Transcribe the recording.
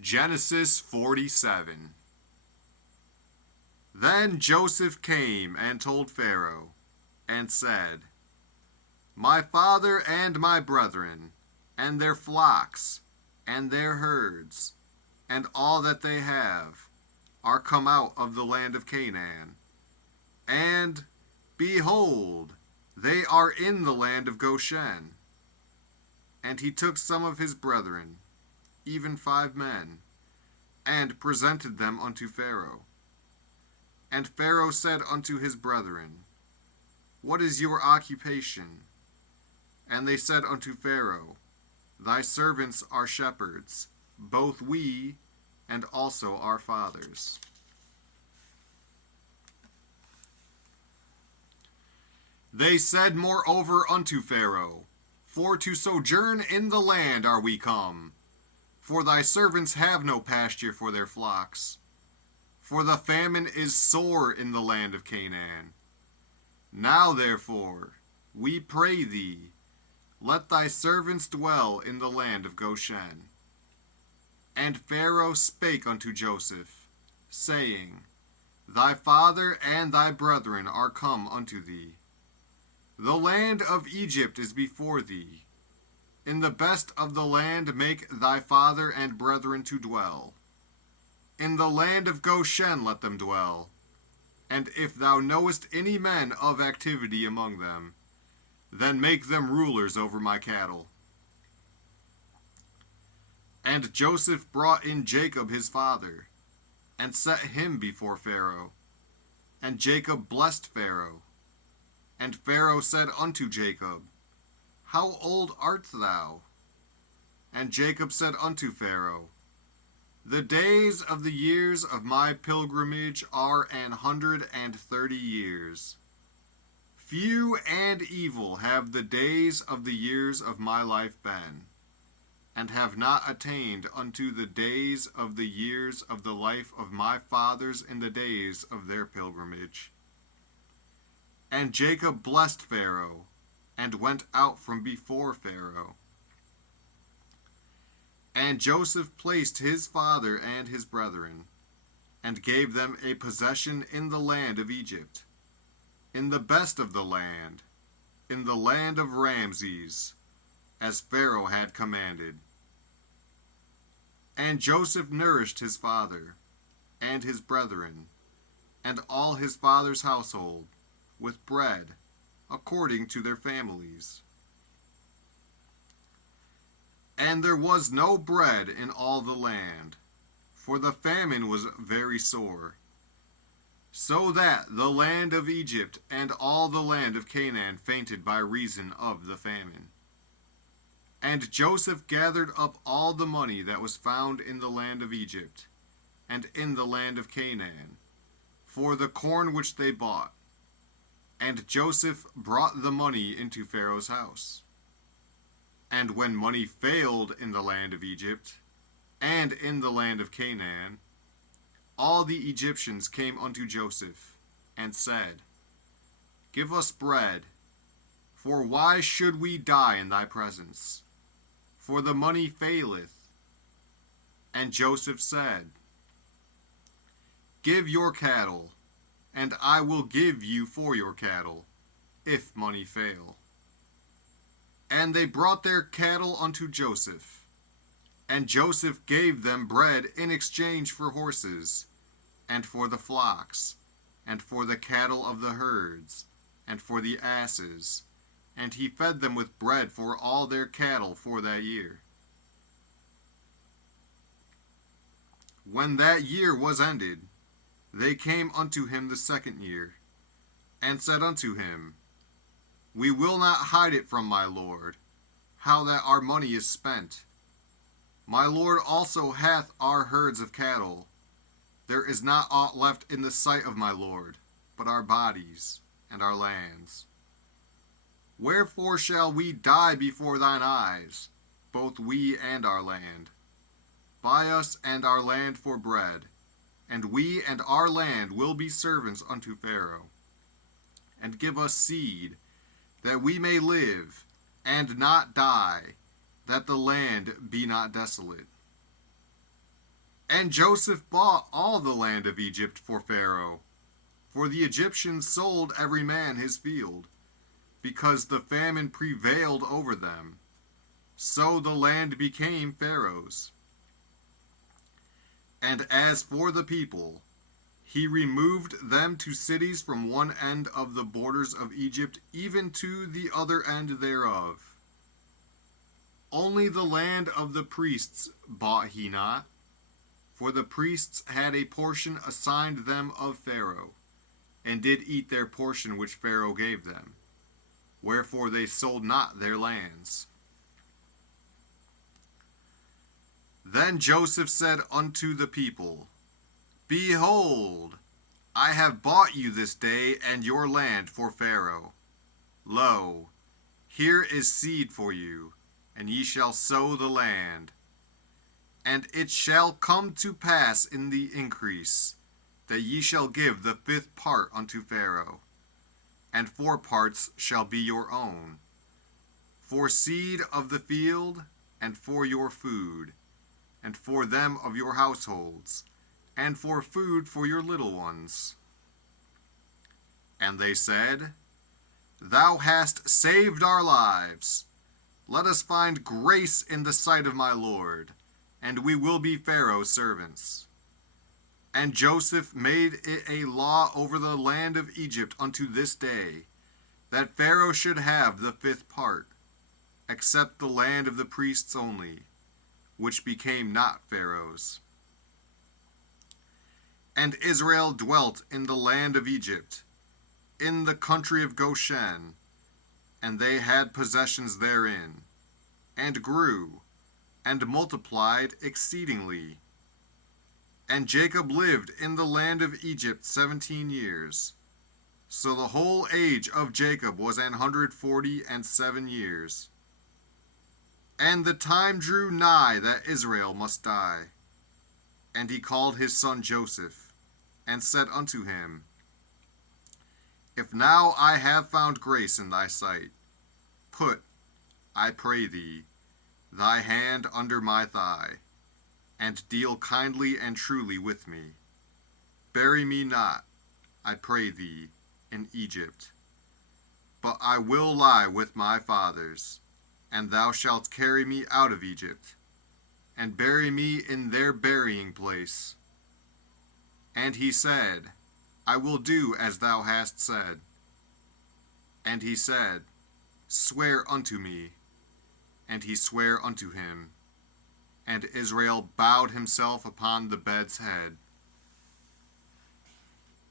Genesis 47. Then Joseph came and told Pharaoh, and said, My father and my brethren, and their flocks, and their herds, and all that they have, are come out of the land of Canaan. And, behold, they are in the land of Goshen. And he took some of his brethren, even 5 men, and presented them unto Pharaoh. And Pharaoh said unto his brethren, What is your occupation? And they said unto Pharaoh, Thy servants are shepherds, both we and also our fathers. They said moreover unto Pharaoh, For to sojourn in the land are we come, for thy servants have no pasture for their flocks. For the famine is sore in the land of Canaan. Now therefore, we pray thee, let thy servants dwell in the land of Goshen. And Pharaoh spake unto Joseph, saying, Thy father and thy brethren are come unto thee. The land of Egypt is before thee. In the best of the land make thy father and brethren to dwell. In the land of Goshen let them dwell. And if thou knowest any men of activity among them, then make them rulers over my cattle. And Joseph brought in Jacob his father, and set him before Pharaoh. And Jacob blessed Pharaoh. And Pharaoh said unto Jacob, How old art thou? And Jacob said unto Pharaoh, The days of the years of my pilgrimage are 130 years. Few and evil have the days of the years of my life been, and have not attained unto the days of the years of the life of my fathers in the days of their pilgrimage. And Jacob blessed Pharaoh, and went out from before Pharaoh. And Joseph placed his father and his brethren, and gave them a possession in the land of Egypt, in the best of the land, in the land of Ramses, as Pharaoh had commanded. And Joseph nourished his father, and his brethren, and all his father's household, with bread, according to their families. And there was no bread in all the land, for the famine was very sore, so that the land of Egypt and all the land of Canaan fainted by reason of the famine. And Joseph gathered up all the money that was found in the land of Egypt, and in the land of Canaan, for the corn which they bought. And Joseph brought the money into Pharaoh's house. And when money failed in the land of Egypt, and in the land of Canaan, all the Egyptians came unto Joseph, and said, Give us bread, for why should we die in thy presence? For the money faileth. And Joseph said, Give your cattle, and I will give you for your cattle, if money fail. And they brought their cattle unto Joseph, and Joseph gave them bread in exchange for horses, and for the flocks, and for the cattle of the herds, and for the asses, and he fed them with bread for all their cattle for that year. When that year was ended, they came unto him the second year, and said unto him, We will not hide it from my lord, how that our money is spent. My lord also hath our herds of cattle. There is not aught left in the sight of my lord, but our bodies and our lands. Wherefore shall we die before thine eyes, both we and our land? Buy us and our land for bread, and we and our land will be servants unto Pharaoh. And give us seed, that we may live, and not die, that the land be not desolate. And Joseph bought all the land of Egypt for Pharaoh, for the Egyptians sold every man his field, because the famine prevailed over them. So the land became Pharaoh's. And as for the people, he removed them to cities from one end of the borders of Egypt even to the other end thereof. Only the land of the priests bought he not, for the priests had a portion assigned them of Pharaoh, and did eat their portion which Pharaoh gave them. Wherefore they sold not their lands. Then Joseph said unto the people, Behold, I have bought you this day and your land for Pharaoh. Lo, here is seed for you, and ye shall sow the land. And it shall come to pass in the increase, that ye shall give the 5th part unto Pharaoh, and 4 parts shall be your own, for seed of the field, and for your food, and for them of your households, and for food for your little ones. And they said, Thou hast saved our lives. Let us find grace in the sight of my Lord, and we will be Pharaoh's servants. And Joseph made it a law over the land of Egypt unto this day, that Pharaoh should have the 5th part, except the land of the priests only, which became not Pharaoh's. And Israel dwelt in the land of Egypt, in the country of Goshen, and they had possessions therein, and grew, and multiplied exceedingly. And Jacob lived in the land of Egypt 17 years. So the whole age of Jacob was 147 years. And the time drew nigh that Israel must die. And he called his son Joseph, and said unto him, If now I have found grace in thy sight, put, I pray thee, thy hand under my thigh, and deal kindly and truly with me. Bury me not, I pray thee, in Egypt, but I will lie with my fathers, and thou shalt carry me out of Egypt, and bury me in their burying place. And he said, I will do as thou hast said. And he said, Swear unto me. And he sware unto him. And Israel bowed himself upon the bed's head.